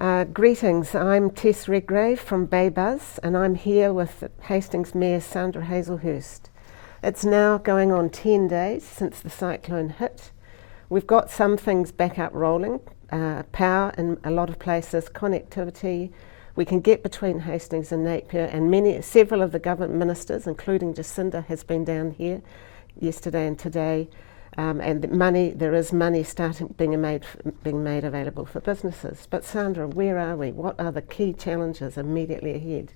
Greetings, I'm Tess Redgrave from Bay Buzz, and I'm here with Hastings Mayor Sandra Hazlehurst. It's now going on 10 days since the cyclone hit. We've got some things back up rolling, power in a lot of places, connectivity. We can get between Hastings and Napier, and several of the government ministers, including Jacinda, has been down here yesterday and today. And there is money being made available for businesses. But Sandra, where are we? What are the key challenges immediately ahead?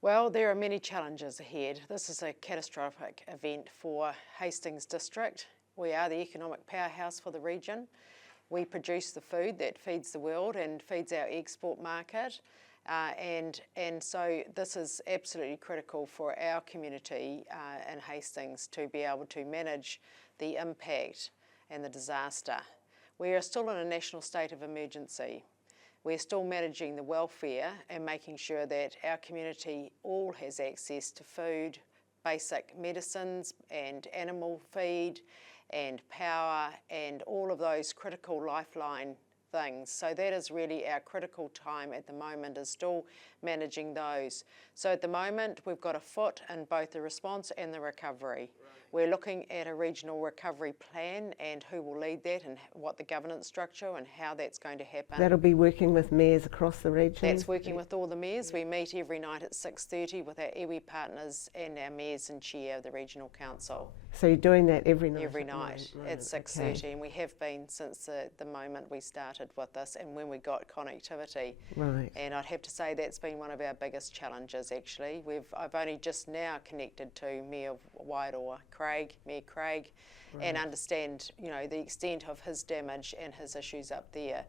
Well, there are many challenges ahead. This is a catastrophic event for Hastings District. We are the economic powerhouse for the region. We produce the food that feeds the world and feeds our export market. And so this is absolutely critical for our community in Hastings to be able to manage the impact and the disaster. We are still in a national state of emergency. We're still managing the welfare and making sure that our community all has access to food, basic medicines and animal feed and power and all of those critical lifeline things. So that is really our critical time at the moment, is still managing those. So at the moment we've got a foot in both the response and the recovery. Right. We're looking at a regional recovery plan and who will lead that and what the governance structure and how that's going to happen. That'll be working with mayors across the region? That's working with all the mayors. We meet every night at 6:30 with our iwi partners and our mayors and chair of the regional council. So you're doing that every night? Every night at 6:30, and we have been since the moment we started with this and when we got connectivity. Right. And I'd have to say that's been one of our biggest challenges actually. I've only just now connected to Mayor Wairoa, Mayor Craig, right, and understand, the extent of his damage and his issues up there.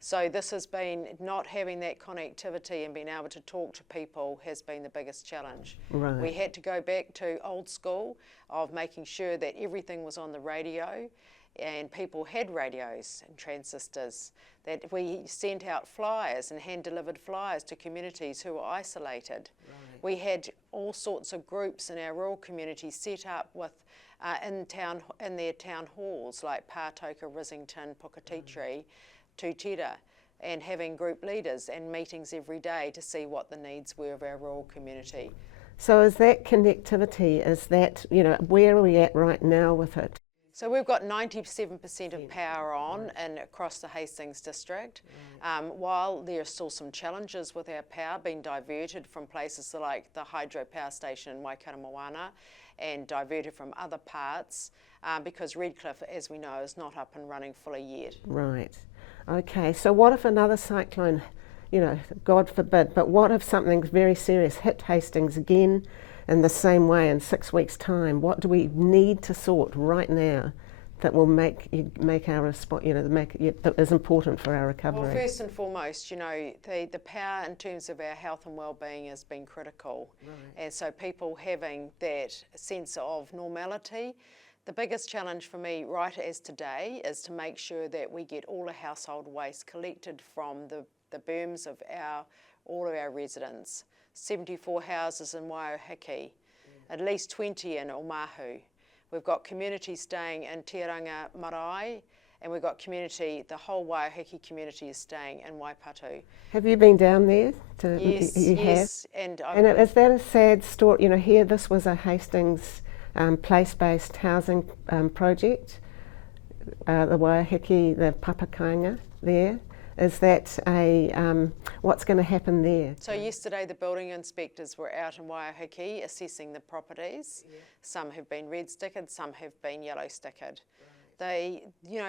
So this has been, not having that connectivity and being able to talk to people has been the biggest challenge. Right. We had to go back to old school of making sure that everything was on the radio and people had radios and transistors, that we sent out flyers and hand-delivered flyers to communities who were isolated. Right. We had all sorts of groups in our rural communities set up with in their town halls like Pātoka, Risington, Puketitiri, Tūtira, and having group leaders and meetings every day to see what the needs were of our rural community. So is that connectivity, where are we at right now with it? So we've got 97% of power on and across the Hastings district. Right. While there are still some challenges with our power being diverted from places like the hydropower station in Waikaremoana and diverted from other parts, because Redcliffe, as we know, is not up and running fully yet. Right. Okay, so what if another cyclone, God forbid, but what if something very serious hit Hastings again in the same way in 6 weeks' time? What do we need to sort right now that will make our response, that is important for our recovery? Well, first and foremost, the power in terms of our health and well-being has been critical. Right. And so people having that sense of normality. The biggest challenge for me right as today is to make sure that we get all the household waste collected from the berms of all of our residents. 74 houses in Waiahiki, at least 20 in Omahu. We've got communities staying in Tiranga Marae, and we've got the whole Waiahiki community is staying in Waipatu. Have you been down there? Yes, yes. And is that a sad story? Here this was a Hastings place-based housing project, the Waiahiki, the Papakainga there. Is that what's going to happen there? So yesterday the building inspectors were out in Waiahiki assessing the properties. Yeah. Some have been red stickered, some have been yellow stickered. Right.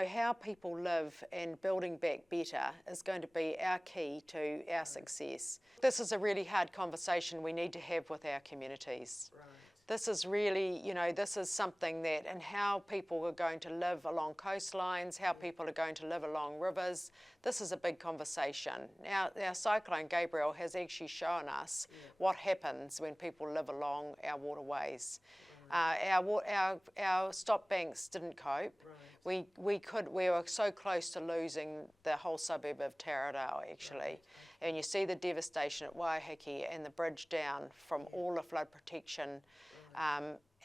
How people live and building back better is going to be our key to our success. This is a really hard conversation we need to have with our communities. Right. This is really, this is something and how people are going to live along coastlines, how people are going to live along rivers. This is a big conversation. Now, our Cyclone Gabrielle has actually shown us what happens when people live along our waterways. Our stop banks didn't cope. Right. We were so close to losing the whole suburb of Taradao actually. Right. And you see the devastation at Waiahiki and the bridge down from all the flood protection.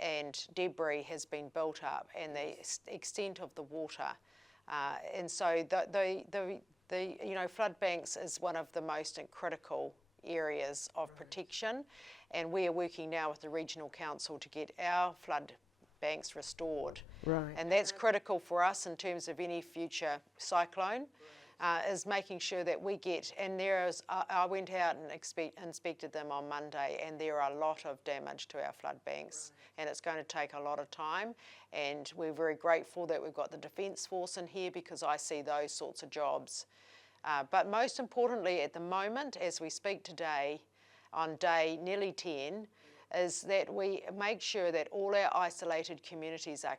And debris has been built up and the extent of the water. And so flood banks is one of the most critical areas of protection, and we are working now with the Regional Council to get our flood banks restored. Right. And that's critical for us in terms of any future cyclone, is making sure that we get, and I went out and inspected them on Monday, and there are a lot of damage to our flood banks, and it's going to take a lot of time, and we're very grateful that we've got the Defence Force in here, because I see those sorts of jobs. But most importantly at the moment, as we speak today, on day nearly 10, is that we make sure that all our isolated communities are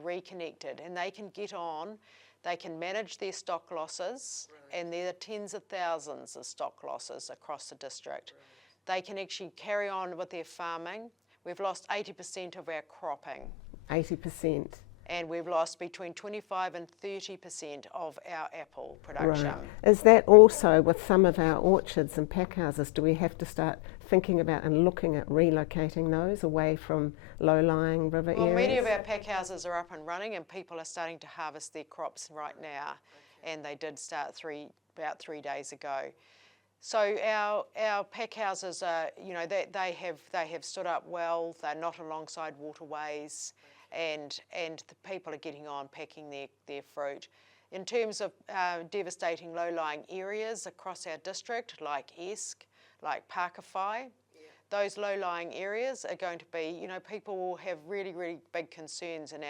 reconnected, and they can get on, they can manage their stock losses, and there are tens of thousands of stock losses across the district. They can actually carry on with their farming. We've lost 80% of our cropping. 80%. And we've lost between 25 and 30% of our apple production. Right. Is that also with some of our orchards and packhouses? Do we have to start thinking about and looking at relocating those away from low-lying river areas? Well, many of our packhouses are up and running, and people are starting to harvest their crops right now, and they did start about 3 days ago. So our packhouses are, they have stood up well. They're not alongside waterways. And the people are getting on packing their fruit. In terms of devastating low-lying areas across our district, like Esk, like Pakawhai, those low-lying areas are going to be, people will have really, really big concerns, and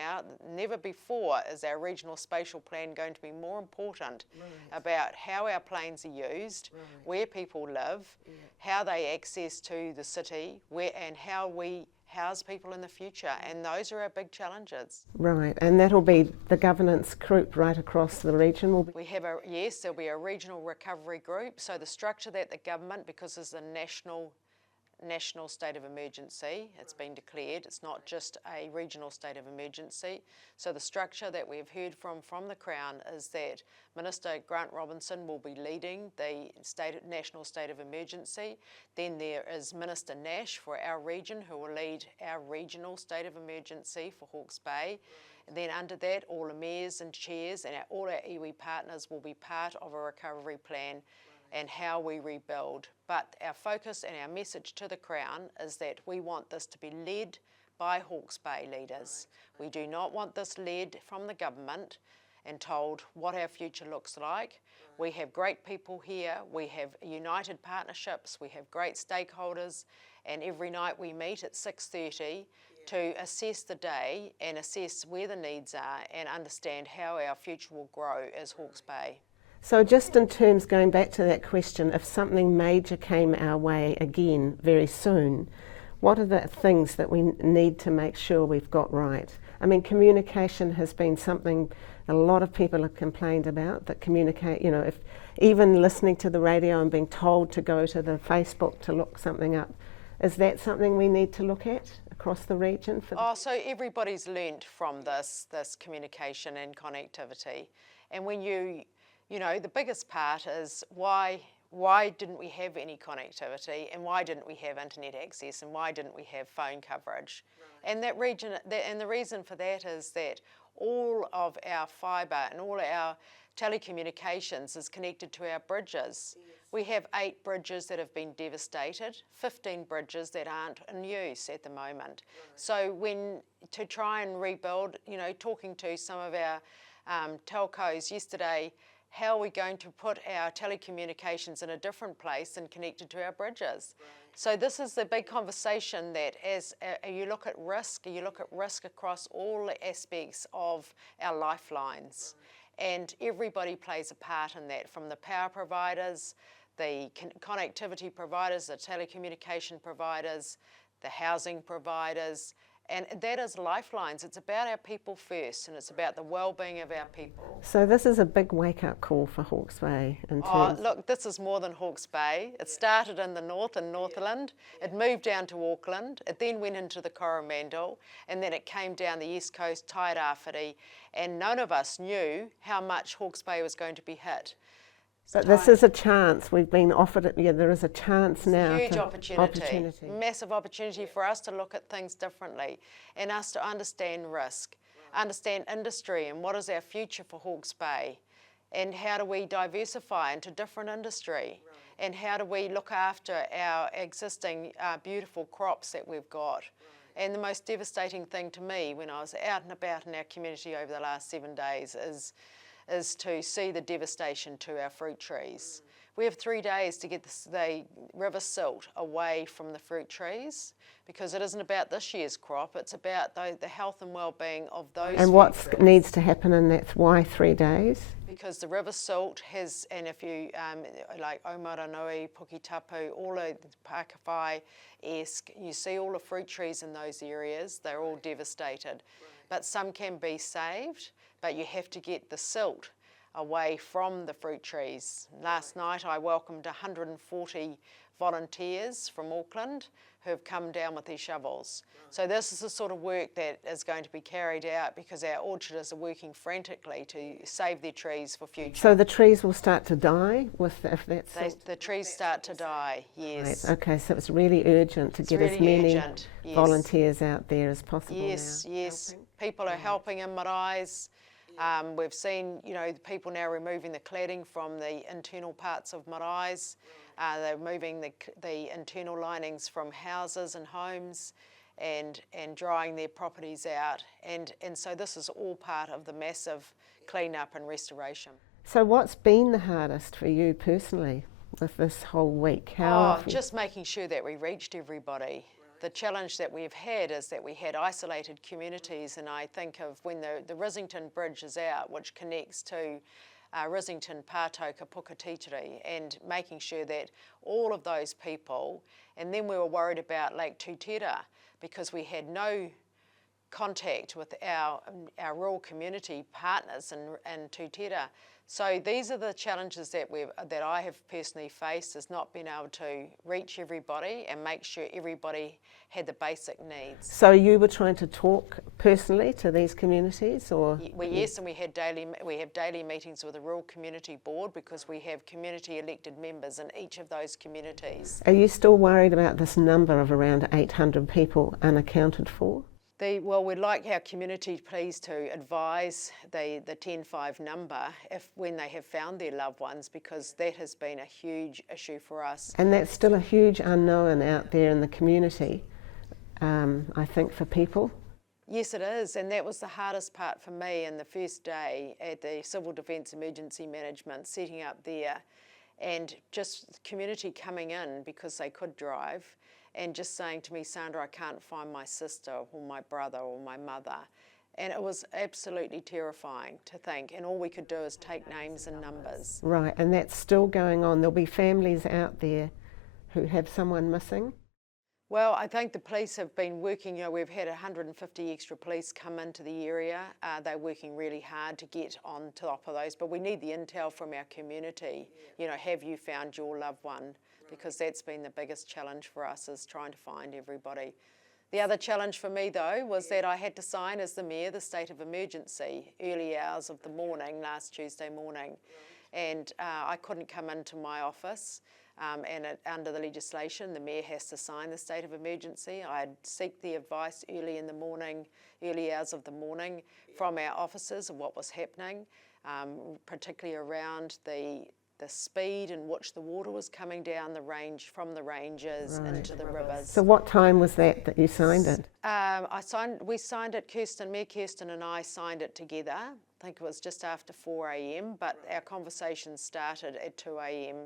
never before is our regional spatial plan going to be more important about how our plains are used, where people live, how they access to the city, and how we house people in the future, and those are our big challenges. Right, and that'll be the governance group right across the region? We have there'll be a regional recovery group, so the structure that the government, because it's a national state of emergency, it's been declared, it's not just a regional state of emergency. So the structure that we've heard from the Crown is that Minister Grant Robinson will be leading the national state of emergency. Then there is Minister Nash for our region, who will lead our regional state of emergency for Hawke's Bay. And then under that, all the mayors and chairs and all our iwi partners will be part of a recovery plan and how we rebuild. But our focus and our message to the Crown is that we want this to be led by Hawke's Bay leaders. We do not want this led from the government and told what our future looks like. We have great people here, we have united partnerships, we have great stakeholders, and every night we meet at 6:30 to assess the day and assess where the needs are and understand how our future will grow as Hawke's Bay. So just in terms, going back to that question, if something major came our way again very soon, what are the things that we need to make sure we've got right? I mean, communication has been something a lot of people have complained about, that communicate, if even listening to the radio and being told to go to the Facebook to look something up, is that something we need to look at across the region? So everybody's learnt from this communication and connectivity. And when the biggest part is why didn't we have any connectivity, and why didn't we have internet access, and why didn't we have phone coverage? And the reason for that is that all of our fibre and all our telecommunications is connected to our bridges. Yes. We have 8 bridges that have been devastated, 15 bridges that aren't in use at the moment. Right. So to try and rebuild, talking to some of our telcos yesterday, how are we going to put our telecommunications in a different place and connected to our bridges? Right. So this is the big conversation that as you look at risk across all the aspects of our lifelines. Right. And everybody plays a part in that, from the power providers, the connectivity providers, the telecommunication providers, the housing providers, and that is lifelines. It's about our people first, and it's about the well-being of our people. So this is a big wake-up call for Hawke's Bay. Look, this is more than Hawke's Bay. It started in the north, in Northland. It moved down to Auckland. It then went into the Coromandel, and then it came down the east coast, Tairawhiti, and none of us knew how much Hawke's Bay was going to be hit. But this is a chance. We've been offered it. Yeah, there is a chance now. Huge opportunity. Massive opportunity for us to look at things differently, and us to understand risk, understand industry, and what is our future for Hawke's Bay. And how do we diversify into different industry? And how do we look after our existing beautiful crops that we've got? And the most devastating thing to me when I was out and about in our community over the last 7 days is to see the devastation to our fruit trees. We have 3 days to get the river silt away from the fruit trees, because it isn't about this year's crop, it's about the health and well-being of those. And what needs to happen, and that's why 3 days? Because the river silt has, and if you, like Omaranui, Pukitapu, all of Pakawhai, Esk, you see all the fruit trees in those areas, they're all devastated. But some can be saved, but you have to get the silt away from the fruit trees. Last night I welcomed 140 volunteers from Auckland who have come down with their shovels. So this is the sort of work that is going to be carried out, because our orcharders are working frantically to save their trees for future. So the trees will start to die if that's... The trees start to die, yes. Right. Okay, so it's really urgent to get as many volunteers out there as possible. Yes, now. yes. People are helping in maraes. We've seen, people now removing the cladding from the internal parts of maraes. They're moving the internal linings from houses and homes and drying their properties out. And so this is all part of the massive clean-up and restoration. So what's been the hardest for you personally with this whole week? Just making sure that we reached everybody. The challenge that we've had is that we had isolated communities, and I think of when the Risington Bridge is out, which connects to Risington, Pātoka, Pukatitiri, and making sure that all of those people, and then we were worried about Lake Tūtera because we had no contact with our rural community partners in Tūtera. So these are the challenges that I have personally faced, is not being able to reach everybody and make sure everybody had the basic needs. So you were trying to talk personally to these communities, or? Yes, and we have daily meetings with the Rural Community Board, because we have community elected members in each of those communities. Are you still worried about this number of around 800 people unaccounted for? Well, we'd like our community please to advise the 10-5 number when they have found their loved ones, because that has been a huge issue for us. And that's still a huge unknown out there in the community, I think, for people. Yes, it is, and that was the hardest part for me in the first day at the Civil Defence Emergency Management, setting up there, and just the community coming in because they could drive, and just saying to me, Sandra, I can't find my sister or my brother or my mother. And it was absolutely terrifying to think, and all we could do is take names and numbers. Right, and that's still going on. There'll be families out there who have someone missing? Well, I think the police have been working, we've had 150 extra police come into the area. They're working really hard to get on top of those, but we need the intel from our community. Have you found your loved one? Because that's been the biggest challenge for us, is trying to find everybody. The other challenge for me, though, was that I had to sign as the Mayor the state of emergency early hours of the morning, last Tuesday morning. And I couldn't come into my office, and under the legislation, the Mayor has to sign the state of emergency. I'd seek the advice early in the morning, early hours of the morning, from our officers of what was happening, particularly around the speed in which the water was coming down the range, from the ranges into the rivers. So what time was that you signed it? We signed it, Mayor Kirsten and I signed it together. I think it was just after 4 a.m, but our conversation started at 2 a.m.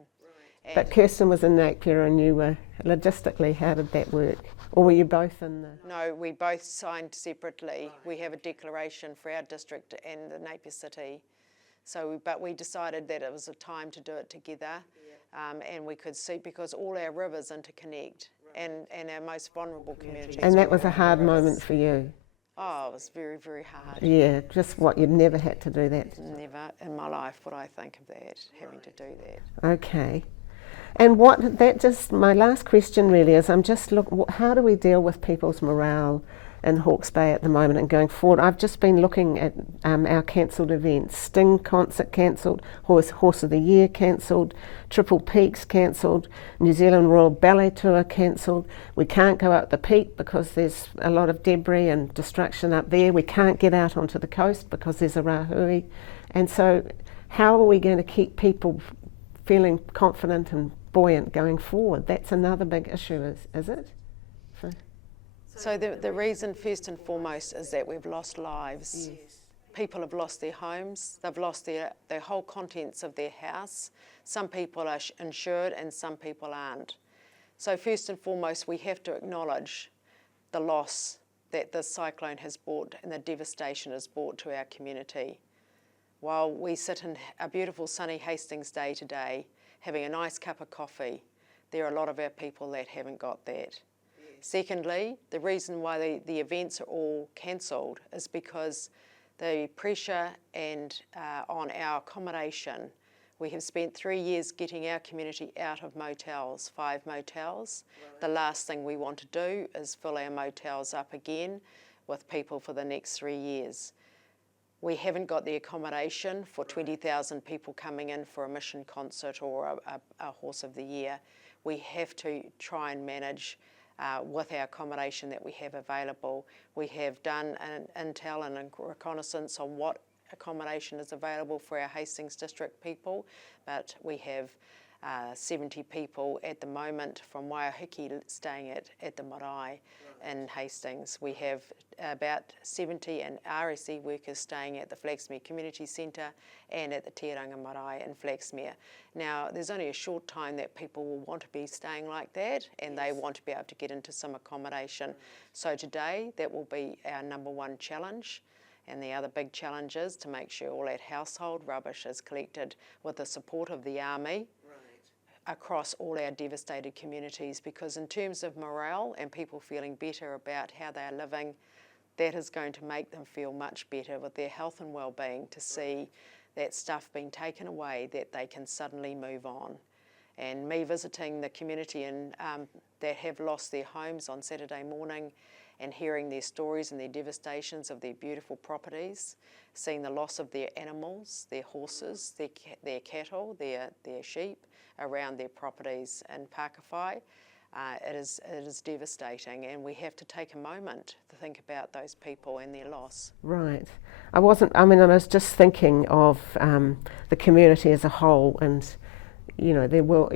But Kirsten was in Napier and you were, logistically, how did that work? Or were you both in the... No, we both signed separately. We have a declaration for our district and the Napier City. But we decided that it was a time to do it together, and we could see, because all our rivers interconnect, and our most vulnerable communities. And that was a hard moment for you? Oh, it was very, very hard. Yeah, just what, you'd never had to do that? Never in my life would I think of that, having to do that. Okay. And my last question really is, how do we deal with people's morale in Hawke's Bay at the moment and going forward? I've just been looking at our cancelled events. Sting concert cancelled, Horse of the Year cancelled, Triple Peaks cancelled, New Zealand Royal Ballet Tour cancelled. We can't go up the peak because there's a lot of debris and destruction up there. We can't get out onto the coast because there's a rahui. And so how are we going to keep people feeling confident and buoyant going forward? That's another big issue, is it? So the reason first and foremost is that we've lost lives. Yes. People have lost their homes, they've lost their whole contents of their house. Some people are insured and some people aren't. So first and foremost, we have to acknowledge the loss that this cyclone has brought and the devastation it's brought to our community. While we sit in a beautiful sunny Hastings day today, having a nice cup of coffee, there are a lot of our people that haven't got that. Secondly, the reason why the events are all cancelled is because the pressure and on our accommodation. We have spent 3 years getting our community out of motels, 5 motels. Right. The last thing we want to do is fill our motels up again with people for the next 3 years. We haven't got the accommodation for 20,000 people coming in for a mission concert or a Horse of the Year. We have to try and manage with our accommodation that we have available. We have done an intel and a reconnaissance on what accommodation is available for our Hastings district people, but we have 70 people at the moment from Waiheke staying at the marae in Hastings. We have about 70 RSE workers staying at the Flaxmere Community Centre and at the Tiranga Marae in Flaxmere. Now, there's only a short time that people will want to be staying like that, and they want to be able to get into some accommodation. So today, that will be our number one challenge. And the other big challenge is to make sure all that household rubbish is collected with the support of the Army across all our devastated communities, because in terms of morale and people feeling better about how they're living, that is going to make them feel much better with their health and well-being, to see that stuff being taken away, that they can suddenly move on. And me visiting the community and that have lost their homes on Saturday morning and hearing their stories and their devastations of their beautiful properties, seeing the loss of their animals, their horses, their cattle, their sheep around their properties in Pakawhai, it is devastating, and we have to take a moment to think about those people and their loss. Right. I was just thinking of the community as a whole, and there were,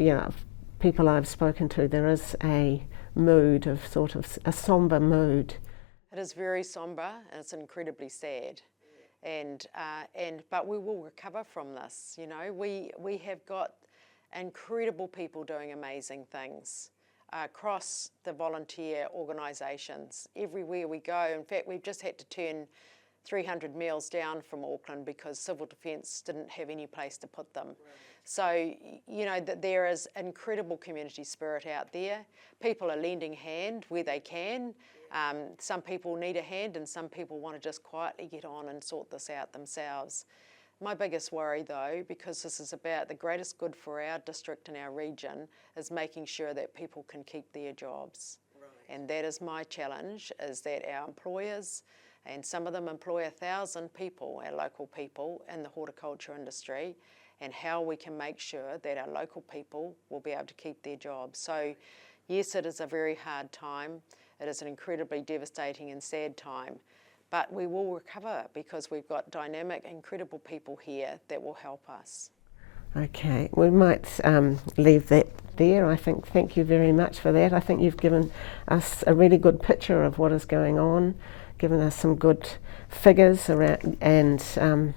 people I've spoken to, there is a mood of sort of a sombre mood. It is very sombre and it's incredibly sad, but we will recover from this. We have got incredible people doing amazing things across the volunteer organisations everywhere we go. In fact, we've just had to turn 300 meals down from Auckland because Civil Defence didn't have any place to put them. Right. So, that there is incredible community spirit out there. People are lending hand where they can. Some people need a hand and some people want to just quietly get on and sort this out themselves. My biggest worry, though, because this is about the greatest good for our district and our region, is making sure that people can keep their jobs. Right. And that is my challenge, is that our employers, and some of them employ 1,000 people, our local people, in the horticulture industry, and how we can make sure that our local people will be able to keep their jobs. So, yes, it is a very hard time. It is an incredibly devastating and sad time. But we will recover because we've got dynamic, incredible people here that will help us. Okay, we might leave that there. I think, thank you very much for that. I think you've given us a really good picture of what is going on, given us some good figures around and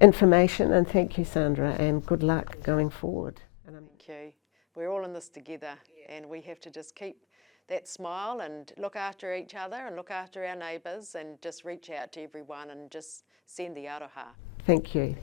information, and thank you, Sandra, and good luck going forward. Thank you. We're all in this together, and we have to just keep that smile and look after each other and look after our neighbours and just reach out to everyone and just send the aroha. Thank you.